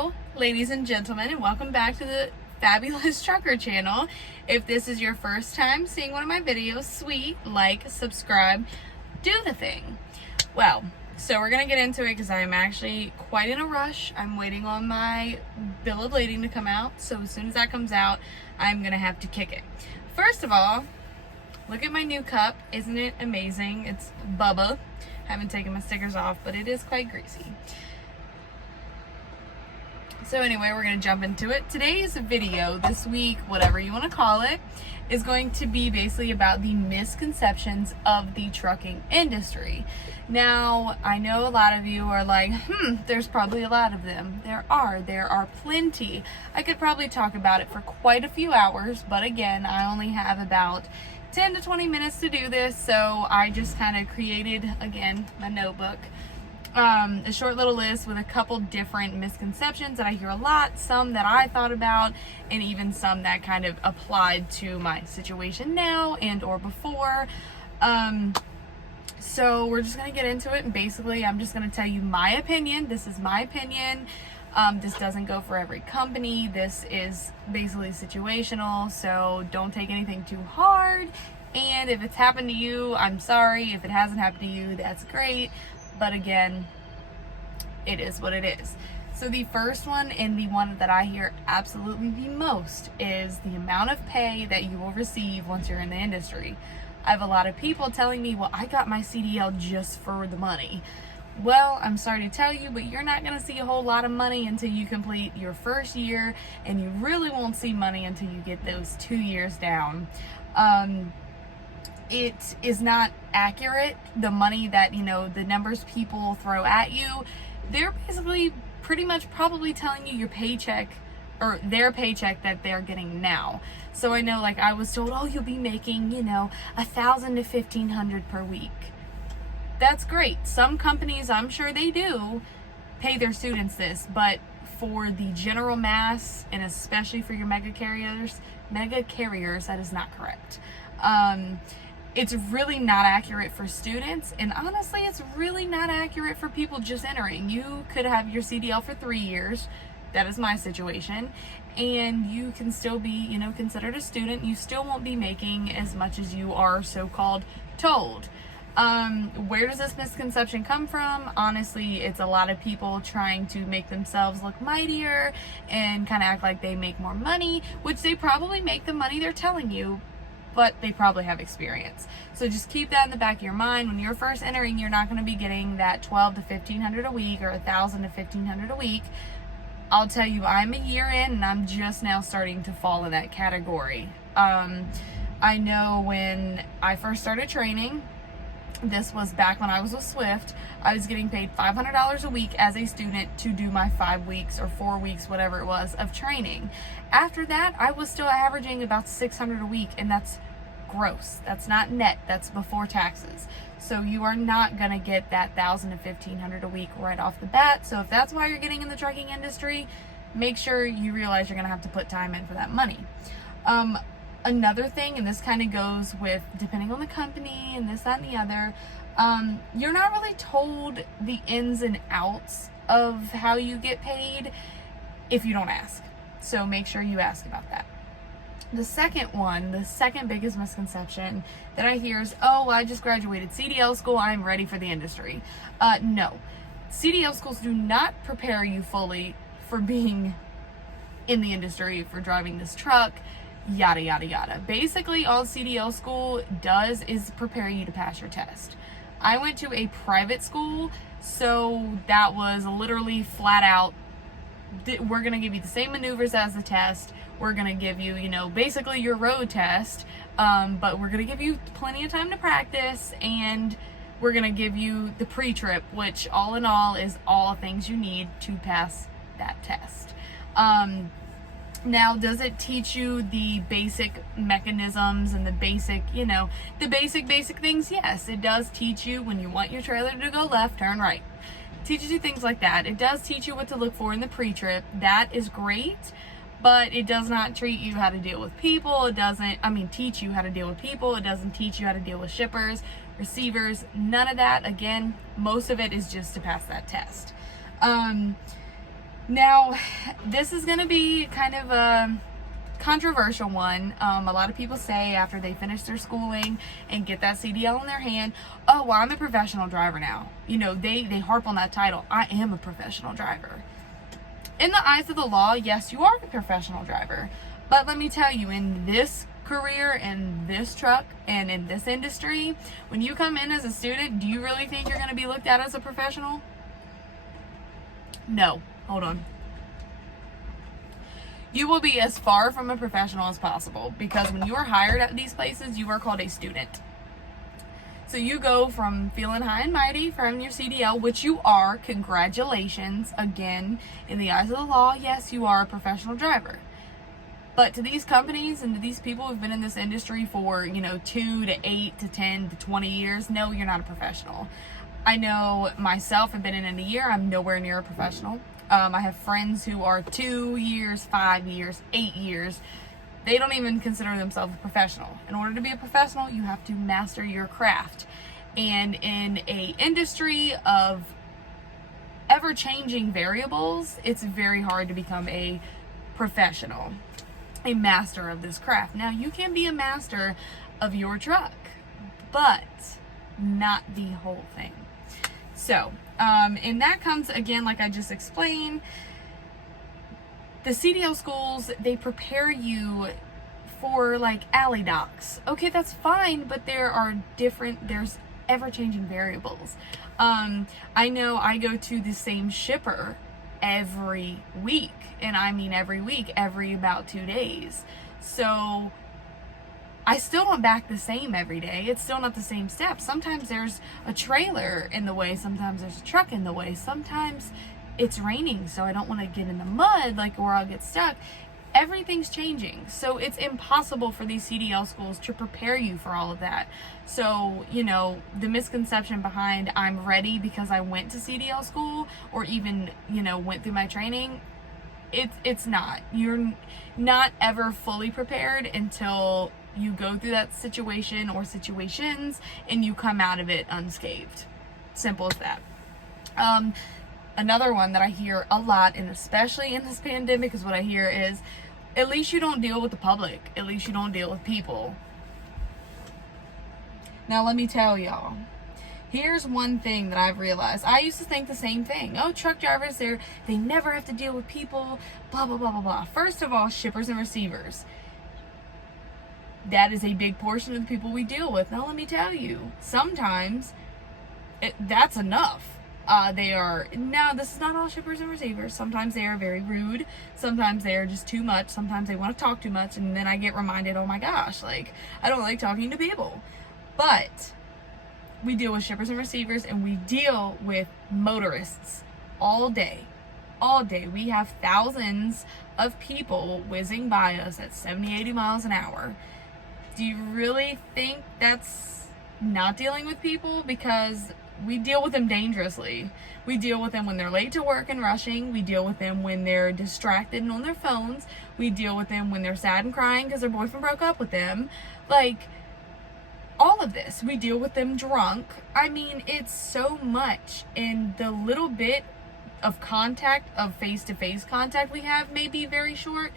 Hello, ladies and gentlemen, and welcome back to the Fabulous Trucker channel. If this is your first time seeing one of my videos, sweet, like, subscribe, do the thing. Well, so we're going to get into it because I'm actually quite in a rush. I'm waiting on my bill of lading to come out, so as soon as that comes out, I'm going to have to kick it. First of all, look at my new cup. Isn't it amazing? It's Bubba. Haven't taken my stickers off, but it is quite greasy. So anyway, we're going to jump into it. Today's video, this week, whatever you want to call it, is going to be basically about the misconceptions of the trucking industry. Now, I know a lot of you are like, there's probably a lot of them. There are plenty. I could probably talk about it for quite a few hours, but again, I only have about 10 to 20 minutes to do this, so I just kind of created, again, my notebook. A short little list with a couple different misconceptions that I hear a lot, some that I thought about, and even some that kind of applied to my situation now and or before. So we're just going to get into it, and basically I'm just going to tell you my opinion. This is my opinion. This doesn't go for every company. This is basically situational, so don't take anything too hard. And if it's happened to you, I'm sorry. If it hasn't happened to you, that's great. But again, it is what it is. So the first one, and the one that I hear absolutely the most, is the amount of pay that you will receive once you're in the industry. I have a lot of people telling me, well, I got my CDL just for the money. Well, I'm sorry to tell you, but you're not going to see a whole lot of money until you complete your first year, and you really won't see money until you get those 2 years down. It is not accurate. The money that, the numbers people throw at you, they're basically pretty much probably telling you your paycheck or their paycheck that they're getting now. So I know, like, I was told, oh, you'll be making, $1,000 to $1,500 per week. That's great. Some companies, I'm sure they do pay their students this, but for the general mass, and especially for your mega carriers, that is not correct. It's really not accurate for students, and honestly, it's really not accurate for people just entering. You could have your CDL for 3 years. That is my situation, and you can still be, considered a student. You still won't be making as much as you are so-called told. Where does this misconception come from? Honestly, it's a lot of people trying to make themselves look mightier and kind of act like they make more money, which they probably make the money they're telling you, but they probably have experience. So just keep that in the back of your mind. When you're first entering, you're not going to be getting that $1,200 to $1,500 a week or $1,000 to $1,500 a week. I'll tell you, I'm a year in and I'm just now starting to fall in that category. I know when I first started training, this was back when I was with Swift, I was getting paid $500 a week as a student to do my 5 weeks or 4 weeks, whatever it was, of training. After that, I was still averaging about $600 a week, and that's gross. That's not net. That's before taxes. So you are not going to get that $1,000 to $1,500 a week right off the bat. So if that's why you're getting in the trucking industry, make sure you realize you're going to have to put time in for that money. Another thing, and this kind of goes with depending on the company and this, that, and the other, you're not really told the ins and outs of how you get paid if you don't ask. So make sure you ask about that. The second biggest misconception that I hear is, oh, I just graduated CDL school, I'm ready for the industry. No. CDL schools do not prepare you fully for being in the industry, for driving this truck, yada yada yada. Basically, all CDL school does is prepare you to pass your test. I went to a private school, so that was literally flat out, we're going to give you the same maneuvers as the test. We're going to give you, basically your road test, but we're going to give you plenty of time to practice, and we're going to give you the pre-trip, which all in all is all things you need to pass that test. Now, does it teach you the basic mechanisms and the basic, the basic things? Yes, it does teach you when you want your trailer to go left, turn right. It teaches you things like that. It does teach you what to look for in the pre-trip. That is great, but it does not treat you how to deal with people. It doesn't, teach you how to deal with people. It doesn't teach you how to deal with shippers, receivers, none of that. Again, most of it is just to pass that test. Now, this is going to be kind of a controversial one. A lot of people say after they finish their schooling and get that CDL in their hand, oh, well, I'm a professional driver now. You know, they harp on that title. I am a professional driver. In the eyes of the law, yes, you are a professional driver. But let me tell you, in this career, in this truck, and in this industry, when you come in as a student, do you really think you're going to be looked at as a professional? No. Hold on. You will be as far from a professional as possible, because when you are hired at these places, you are called a student. So you go from feeling high and mighty from your CDL, which you are, congratulations, again, in the eyes of the law, yes, you are a professional driver. But to these companies and to these people who've been in this industry for, 2 to 8 to 10 to 20 years, no, you're not a professional. I know myself, I've been in it a year, I'm nowhere near a professional. I have friends who are 2 years, 5 years, 8 years. They don't even consider themselves a professional. In order to be a professional, you have to master your craft. And in a industry of ever-changing variables, it's very hard to become a professional, a master of this craft. Now, you can be a master of your truck, but not the whole thing. So, and that comes, again, like I just explained, the CDL schools, they prepare you for, like, alley docks. Okay, that's fine, but there's ever-changing variables. I know I go to the same shipper every week, and I mean every week, every about 2 days. So I still don't back the same every day. It's still not the same steps. Sometimes there's a trailer in the way. Sometimes there's a truck in the way. Sometimes it's raining, so I don't want to get in the mud, like, or I'll get stuck. Everything's changing. So it's impossible for these CDL schools to prepare you for all of that. So, the misconception behind I'm ready because I went to CDL school or even, went through my training, it's not. You're not ever fully prepared until you go through that situation or situations and you come out of it unscathed. Simple as that. Another one that I hear a lot, and especially in this pandemic, is what I hear is, at least you don't deal with the public. At least you don't deal with people. Now, let me tell y'all. Here's one thing that I've realized. I used to think the same thing. Oh, truck drivers, they never have to deal with people, blah, blah, blah, blah, blah. First of all, shippers and receivers. That is a big portion of the people we deal with. Now, let me tell you, sometimes that's enough. Now, this is not all shippers and receivers. Sometimes they are very rude. Sometimes they are just too much. Sometimes they want to talk too much. And then I get reminded, oh my gosh, like, I don't like talking to people. But we deal with shippers and receivers, and we deal with motorists all day. All day. We have thousands of people whizzing by us at 70, 80 miles an hour. Do you really think that's not dealing with people? Because we deal with them dangerously. We deal with them when they're late to work and rushing. We deal with them when they're distracted and on their phones. We deal with them when they're sad and crying because their boyfriend broke up with them. Like, all of this. We deal with them drunk. I mean, it's so much. And the little bit of contact, of face-to-face contact we have may be very short,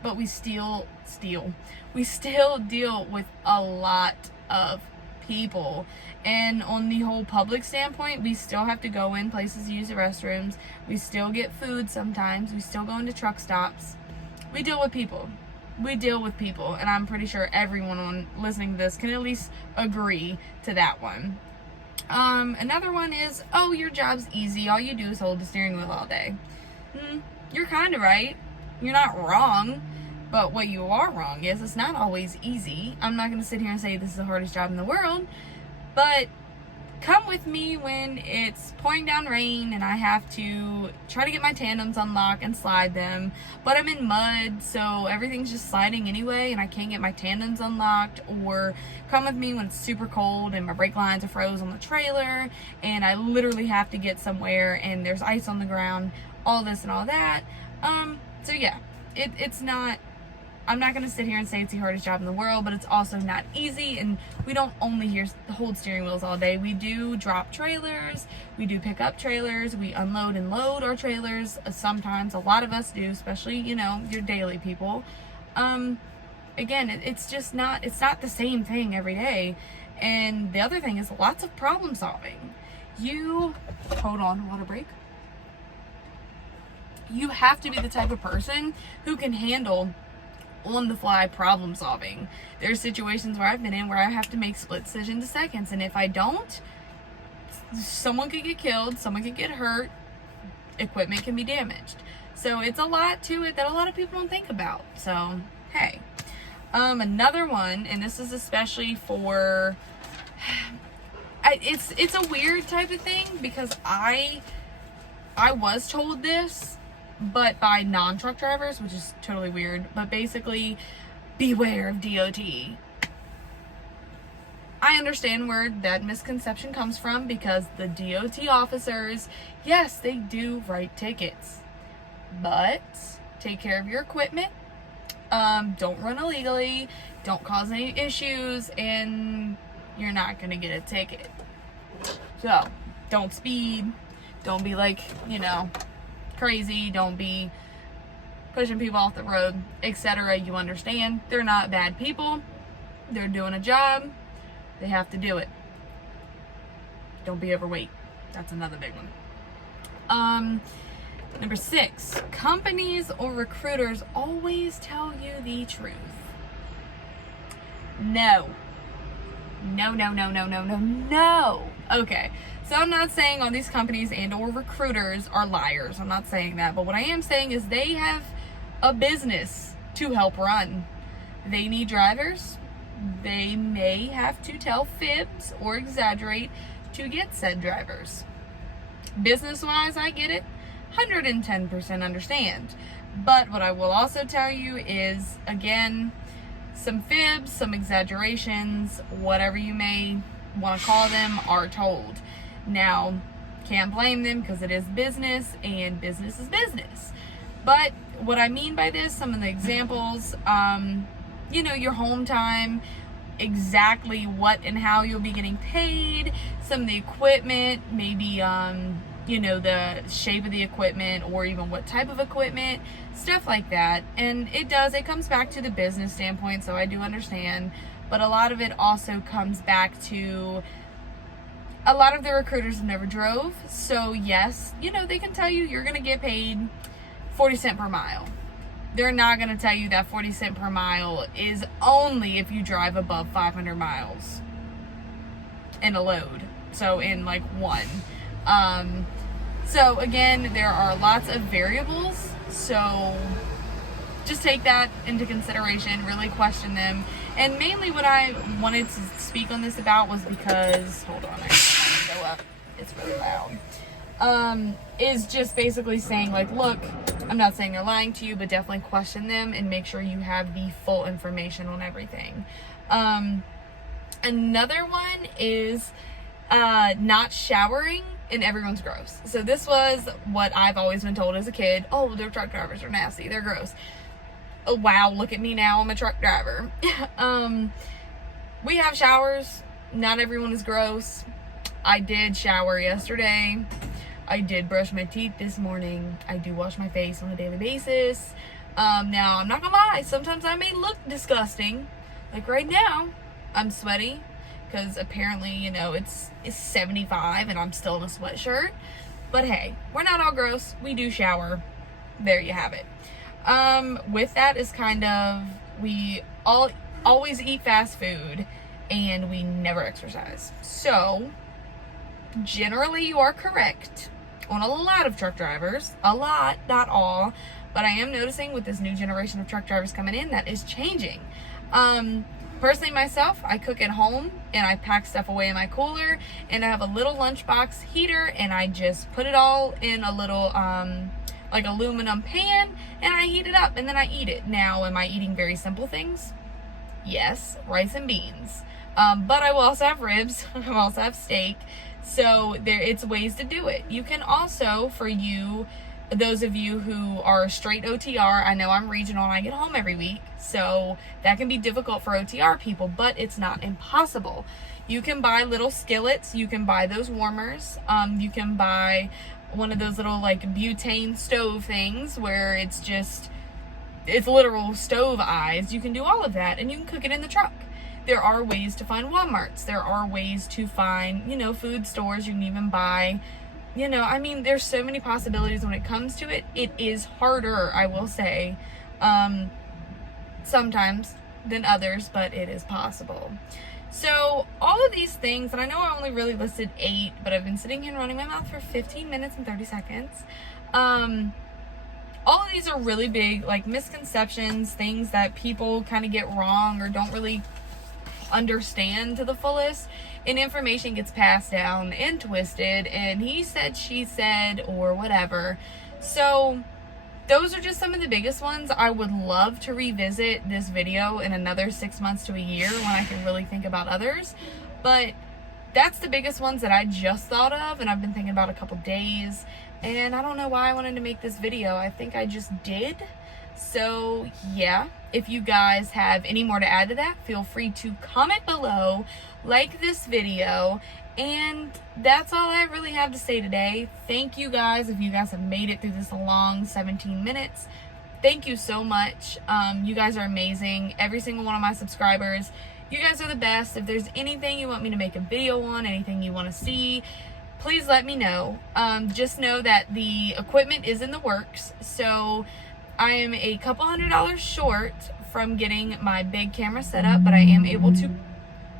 but we still deal with a lot of people. And on the whole public standpoint, we still have to go in places to use the restrooms. We still get food sometimes. We still go into truck stops. We deal with people. And I'm pretty sure everyone listening to this can at least agree to that one. Another one is, oh, your job's easy. All you do is hold the steering wheel all day. You're kind of right. You're not wrong. But what you are wrong is it's not always easy. I'm not going to sit here and say this is the hardest job in the world, but come with me when it's pouring down rain and I have to try to get my tandems unlocked and slide them, but I'm in mud, so everything's just sliding anyway and I can't get my tandems unlocked. Or come with me when it's super cold and my brake lines are froze on the trailer and I literally have to get somewhere and there's ice on the ground, all this and all that. So yeah, it's not I'm not going to sit here and say it's the hardest job in the world, but it's also not easy. And we don't only hold steering wheels all day. We do drop trailers. We do pick up trailers. We unload and load our trailers. Sometimes, a lot of us do, especially, your daily people. Again, it's not the same thing every day. And the other thing is lots of problem solving. Hold on, water break. You have to be the type of person who can handle on the fly problem solving. There's situations where I've been in where I have to make split decisions in seconds, and if I don't, someone could get killed, someone could get hurt, equipment can be damaged. So it's a lot to it that a lot of people don't think about. So hey, another one, and this is especially for it's a weird type of thing, because I was told this, but by non-truck drivers, which is totally weird. But basically, beware of DOT. I understand where that misconception comes from, because the DOT officers, yes, they do write tickets, but take care of your equipment. Don't run illegally, don't cause any issues, and you're not gonna get a ticket. So don't speed, don't be crazy, don't be pushing people off the road, etc. You understand, they're not bad people, they're doing a job, they have to do it. Don't be overweight. That's another big one. Number 6, companies or recruiters always tell you the truth. No. Okay, so I'm not saying all these companies and or recruiters are liars. I'm not saying that. But what I am saying is they have a business to help run. They need drivers. They may have to tell fibs or exaggerate to get said drivers. Business-wise, I get it. 110% understand. But what I will also tell you is, again, some fibs, some exaggerations, whatever you may want to call them, are told. Now, can't blame them, because it is business, and business is business. But what I mean by this, some of the examples, your home time, exactly what and how you'll be getting paid, some of the equipment, maybe, the shape of the equipment, or even what type of equipment, stuff like that. And it comes back to the business standpoint, so I do understand. But a lot of it also comes back to a lot of the recruiters never drove. So yes, they can tell you you're going to get paid 40 cents per mile. They're not going to tell you that 40 cents per mile is only if you drive above 500 miles in a load. So in one. So again, there are lots of variables. So just take that into consideration, really question them. And mainly what I wanted to speak on this about was because, hold on, I have to go up. It's really loud. Is just basically saying, look, I'm not saying they're lying to you, but definitely question them and make sure you have the full information on everything. Another one is not showering, and everyone's gross. So this was what I've always been told as a kid. Oh, their truck drivers are nasty, they're gross. Oh, wow, look at me now, I'm a truck driver. We have showers. Not everyone is gross. I did shower yesterday. I did brush my teeth this morning. I do wash my face on a daily basis. Now, I'm not gonna lie, sometimes I may look disgusting. Like right now, I'm sweaty, because apparently, it's 75 and I'm still in a sweatshirt. But hey, we're not all gross. We do shower. There you have it. With that is kind of, we always eat fast food and we never exercise. So generally you are correct on a lot of truck drivers. A lot, not all. But I am noticing with this new generation of truck drivers coming in, that is changing. Personally, myself, I cook at home and I pack stuff away in my cooler, and I have a little lunchbox heater, and I just put it all in a little aluminum pan, and I heat it up and then I eat it. Now, am I eating very simple things? Yes, rice and beans. But I will also have ribs. I will also have steak. So it's ways to do it. You can also, for you those of you who are straight OTR, I know I'm regional and I get home every week, so that can be difficult for OTR people, but it's not impossible. You can buy little skillets, you can buy those warmers, you can buy one of those little like butane stove things where it's literal stove eyes. You can do all of that and you can cook it in the truck. There are ways to find Walmarts. There are ways to find, food stores. You can even buy, there's so many possibilities when it comes to it. It is harder, I will say, sometimes than others, but it is possible. So all of these things, and I know I only really listed 8, but I've been sitting here and running my mouth for 15 minutes and 30 seconds. All of these are really big, like misconceptions, things that people kind of get wrong or don't really understand to the fullest, and information gets passed down and twisted, and he said, she said, or whatever. So those are just some of the biggest ones. I would love to revisit this video in another 6 months to a year when I can really think about others, but that's the biggest ones that I just thought of and I've been thinking about a couple days, and I don't know why I wanted to make this video. I think I just did. So yeah, if you guys have any more to add to that, feel free to comment below, like this video, and that's all I really have to say today. Thank you guys. If you guys have made it through this long 17 minutes, thank you so much. You guys are amazing. Every single one of my subscribers, you guys are the best. If there's anything you want me to make a video on, anything you want to see, please let me know. Just know that the equipment is in the works. So I am a couple $100s short from getting my big camera set up, but I am able to,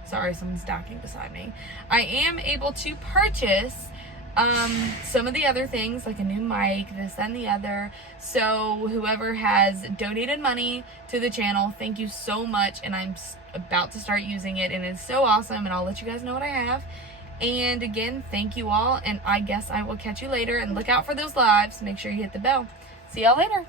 sorry, someone's docking beside me. I am able to purchase some of the other things, like a new mic, this and the other. So whoever has donated money to the channel, thank you so much, and I'm about to start using it, and it's so awesome, and I'll let you guys know what I have. And again, thank you all, and I guess I will catch you later, and look out for those lives. Make sure you hit the bell. See y'all later.